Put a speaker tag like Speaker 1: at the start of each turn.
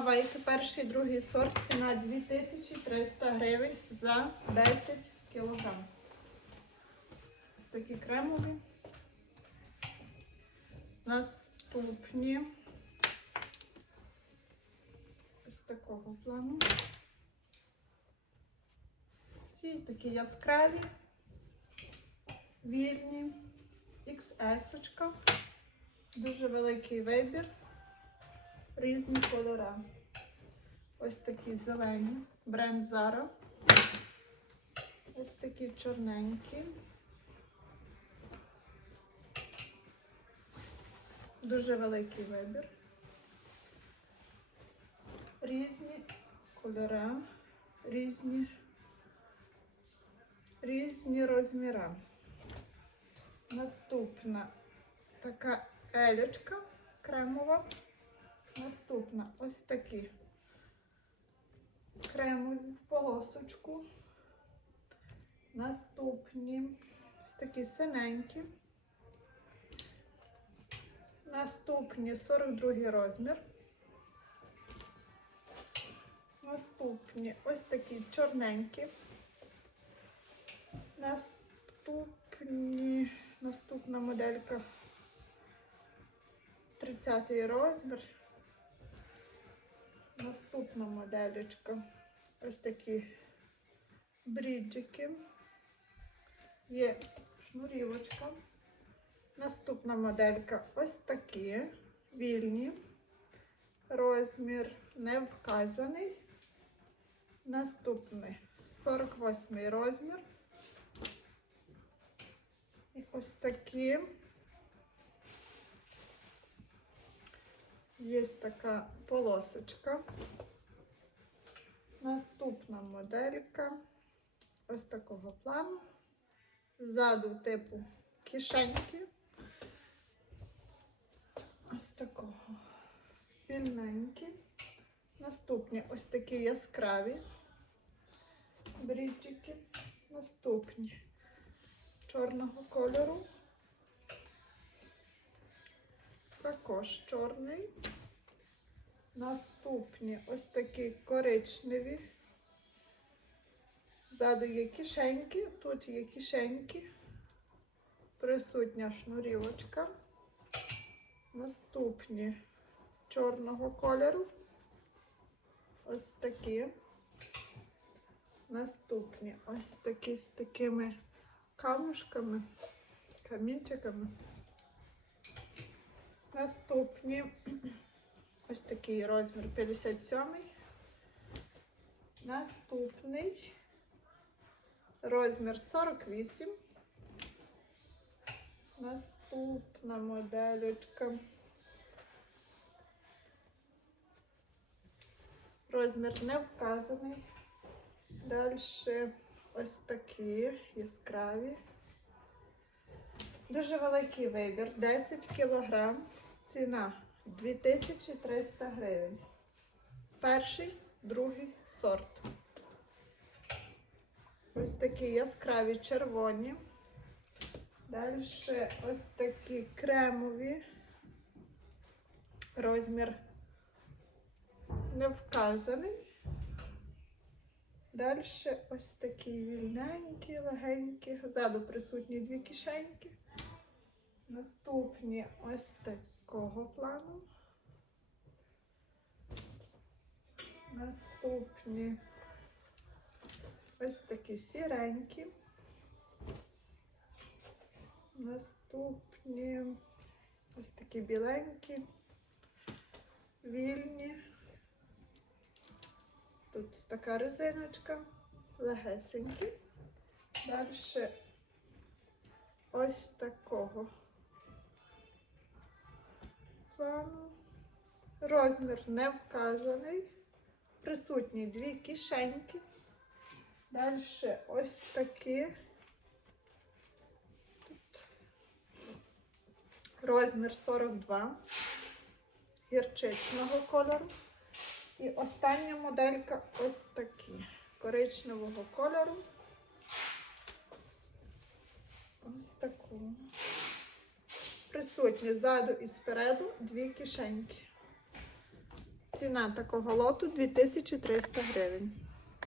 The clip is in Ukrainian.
Speaker 1: Нагавайки, перший, другий сорт, ціна 2300 гривень за 10 кілограм. Ось такі кремові. Наступні. Ось такого плану. Всі такі яскраві, вільні, XS. -очка. Дуже великий вибір, різні кольори. Ось такі зелені, бренд Zara. Ось такі чорненькі. Дуже великий вибір. Різні кольори, різні, різні розміри. Наступна така елючка кремова. Наступна ось такі кремові в полосочку. Наступні ось такі синенькі. Наступні 42 розмір. Наступні ось такі чорненькі. Наступні, наступна моделька 30 розмір. Наступна моделечка. Ось такі бріджики. Є шнурівочка. Наступна моделька ось такі вільні. Розмір не вказаний. Наступний 48 розмір. І ось такі. Є така полосочка. Наступна моделька ось такого плану. Ззаду типу кишеньки. Ось такого вільненькі. Наступні ось такі яскраві бріджики. Наступні чорного кольору. Також чорний. Наступні ось такі коричневі. Ззаду є кишеньки, тут є кишеньки, присутня шнурівочка. Наступні чорного кольору. Ось такі. Наступні ось такі з такими камушками, камінчиками. Наступні ось такий розмір 57. Наступний розмір 48. Наступна моделечка. Розмір не вказаний. Далі ось такі яскраві. Дуже великий вибір. 10 кг. Ціна 2300 гривень. Перший, другий сорт. Ось такі яскраві червоні. Далі ось такі кремові. Розмір не вказаний. Далі ось такі вільненькі, легенькі. Ззаду присутні дві кишеньки. Наступні ось такого плану. Наступні ось такі сіренькі. Наступні ось такі біленькі, вільні. Тут така резиночка, легесенькі. Далі ось такого Розмір не вказаний. Присутні дві кишеньки. Далі ось такі. Тут розмір 42 гірчичного кольору. І остання моделька ось такі коричневого кольору. Ось таку. Присутні ззаду і спереду дві кишеньки. Ціна такого лоту 2300 гривень.